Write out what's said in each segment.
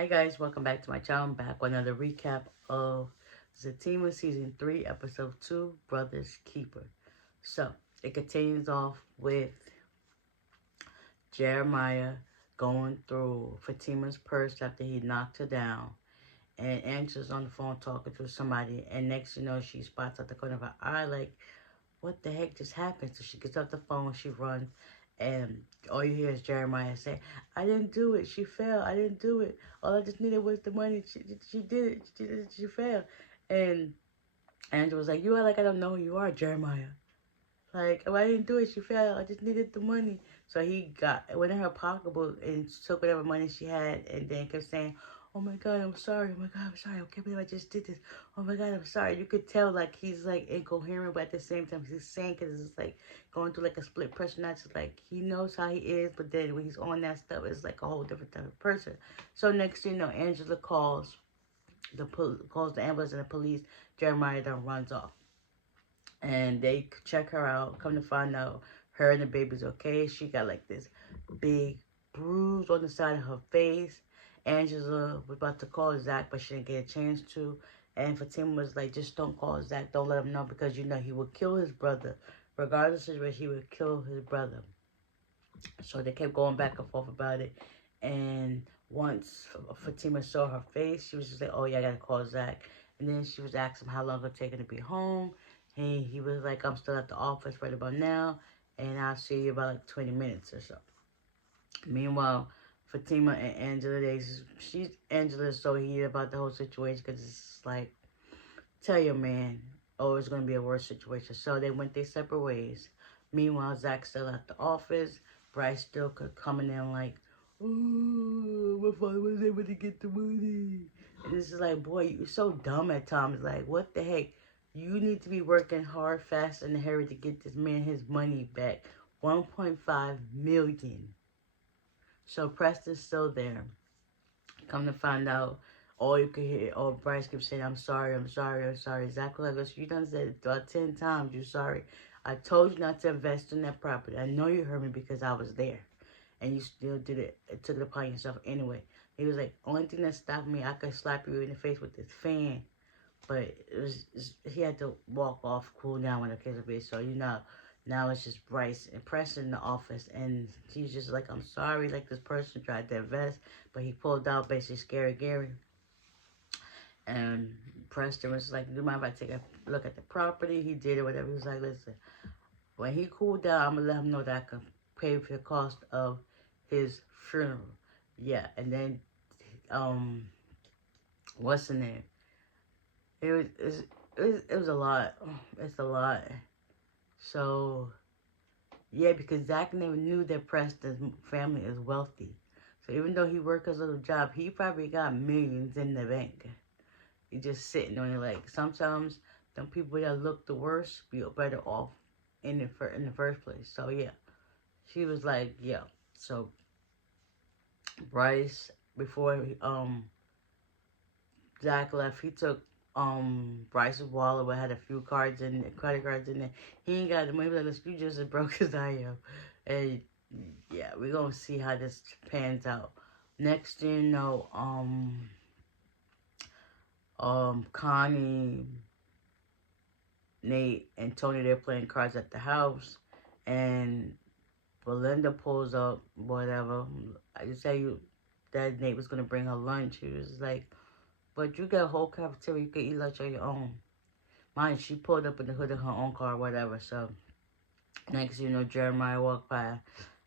Hi guys, welcome back to my channel. I'm back with another recap of Zatima Season 3, Episode 2, Brother's Keeper. So, it continues off with Jeremiah going through Fatima's purse after he knocked her down. And Angela's on the phone talking to somebody. And next you know, she spots out the corner of her eye like, what the heck just happened? So she gets off the phone, she runs, and all you hear is Jeremiah say, I didn't do it. She fell. I didn't do it. All I just needed was the money. She did it. She did it. She fell. And Angela was like, you are like, I don't know who you are, Jeremiah. Like, oh, I didn't do it. She fell. I just needed the money. So he went in her pocketbook and took whatever money she had and then kept saying, oh my God, I'm sorry. Oh my God, I'm sorry. I can't believe I just did this. Oh my God, I'm sorry. You could tell like he's like incoherent, but at the same time he's saying because it's like going through like a split personality. Like he knows how he is, but then when he's on that stuff, it's like a whole different type of person. So next thing you know, Angela calls the ambulance and the police. Jeremiah then runs off. And they check her out. Come to find out, her and the baby's okay. She got like this big bruise on the side of her face. Angela was about to call Zach, but she didn't get a chance to. And Fatima was like, just don't call Zach. Don't let him know because you know he would kill his brother. Regardless of what, he would kill his brother. So they kept going back and forth about it. And once Fatima saw her face, she was just like, oh yeah, I gotta call Zach. And then she was asking him how long it'll take him to be home. And he was like, I'm still at the office right about now. And I'll see you about like 20 minutes or so. Meanwhile, Fatima and Angela, Angela's so heated about the whole situation because it's like, tell your man, oh, it's going to be a worse situation. So they went their separate ways. Meanwhile, Zach's still at the office. Bryce still coming in like, oh, my father was able to get the money. And this is like, boy, you're so dumb at times. Like, what the heck? You need to be working hard, fast, and in a hurry to get this man his money back. 1.5 million. So Preston's still there. Come to find out, all you can hear, all Bryce keeps saying, I'm sorry, I'm sorry, I'm sorry. Exactly like you done said it about 10 times, you're sorry. I told you not to invest in that property. I know you heard me because I was there. And you still did it, took it upon yourself anyway. He was like, only thing that stopped me, I could slap you in the face with this fan. But he had to walk off, cool down when the kids were big. So, you know, now it's just Bryce and Preston in the office. And he's just like, I'm sorry, like this person tried to invest. But he pulled out basically Scary Gary. And Preston was like, do you mind if I take a look at the property? He did it, whatever. He was like, listen, when he cooled down, I'm going to let him know that I can pay for the cost of his funeral. Yeah, and then, what's the name? It was a lot. It's a lot. So, yeah, because Zach never knew that Preston's family is wealthy. So even though he worked his little job, he probably got millions in the bank. He just sitting on it. Like, sometimes them people that look the worst be better off in the first place. So, yeah. She was like, yeah. So, Bryce, before Zach left, he took Bryce's wallet where had a few cards in it, credit cards in there. He ain't got the money, but like, you just as broke as I am. And yeah, we're gonna see how this pans out. Next thing you know, Connie, Nate, and Tony, they're playing cards at the house, and Belinda pulls up, whatever. I just tell you that Nate was gonna bring her lunch. He was like, but you got a whole cafeteria, you can eat lunch on your own. Mind, she pulled up in the hood of her own car, whatever. So, next you know, Jeremiah walked by,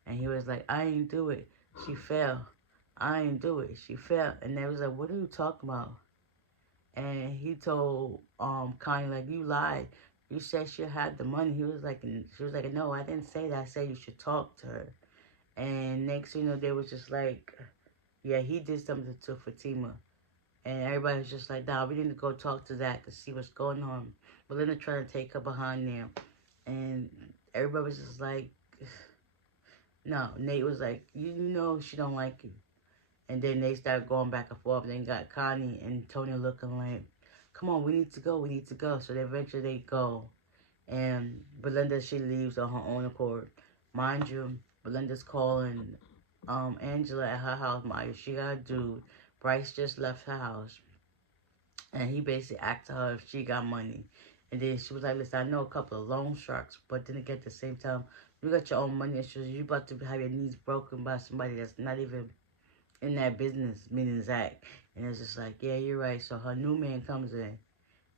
and he was like, I ain't do it. She fell. I ain't do it. She fell. And they was like, what are you talking about? And he told Connie, like, you lied. You said she had the money. She was like, no, I didn't say that. I said you should talk to her. And next you know, they was just like, yeah, he did something to Fatima. And everybody was just like, nah, we need to go talk to Zach to see what's going on. Belinda trying to take her behind there. And everybody was just like, no. Nate was like, you know she don't like you. And then they started going back and forth. Then got Connie and Tony looking like, come on, we need to go, we need to go. So eventually they go. And Belinda, she leaves on her own accord. Mind you, Belinda's calling Angela at her house. She got a dude. Bryce just left her house, and he basically asked her if she got money. And then she was like, listen, I know a couple of loan sharks, but then again, at the same time, you got your own money issues. You about to have your knees broken by somebody that's not even in that business, meaning Zach. And it's just like, yeah, you're right. So her new man comes in,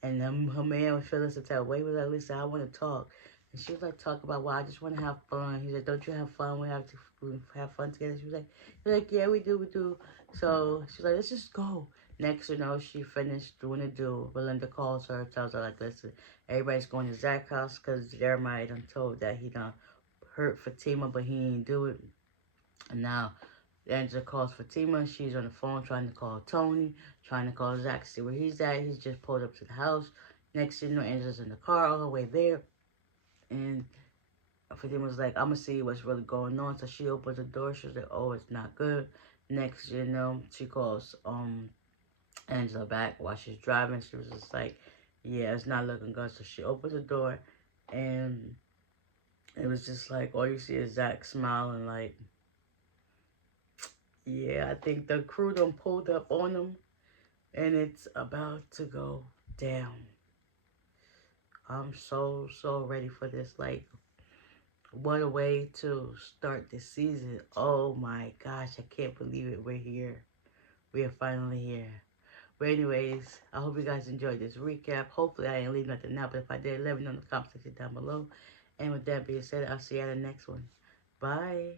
and her man was feeling some type of way. He was like, listen, I want to talk. And she was like, talk about, well, I just want to have fun. He's like, don't you have fun? We have to have fun together. She was like, yeah, we do. So she's like, let's just go. Next, you know, she finished doing the do. Belinda calls her, tells her, like, listen, everybody's going to Zach's house because Jeremiah done told that he done hurt Fatima, but he didn't do it. And now Angela calls Fatima. She's on the phone trying to call Tony, trying to call Zach, see where he's at. He's just pulled up to the house. Next thing you know, Angela's in the car all the way there. And Fatima's like, I'm going to see what's really going on. So she opens the door. She's like, oh, it's not good. Next you know, she calls Angela back while she's driving. She was just like, yeah, it's not looking good. So she opens the door. And it was just like, all you see is Zach smiling like, yeah, I think the crew done pulled up on them, and it's about to go down. I'm so ready for this. Like, what a way to start the season. Oh my gosh, I can't believe it. We're here. We are finally here. But anyways, I hope you guys enjoyed this recap. Hopefully I didn't leave nothing out, but if I did, let me know in the comment section down below. And with that being said, I'll see you at the next one. Bye.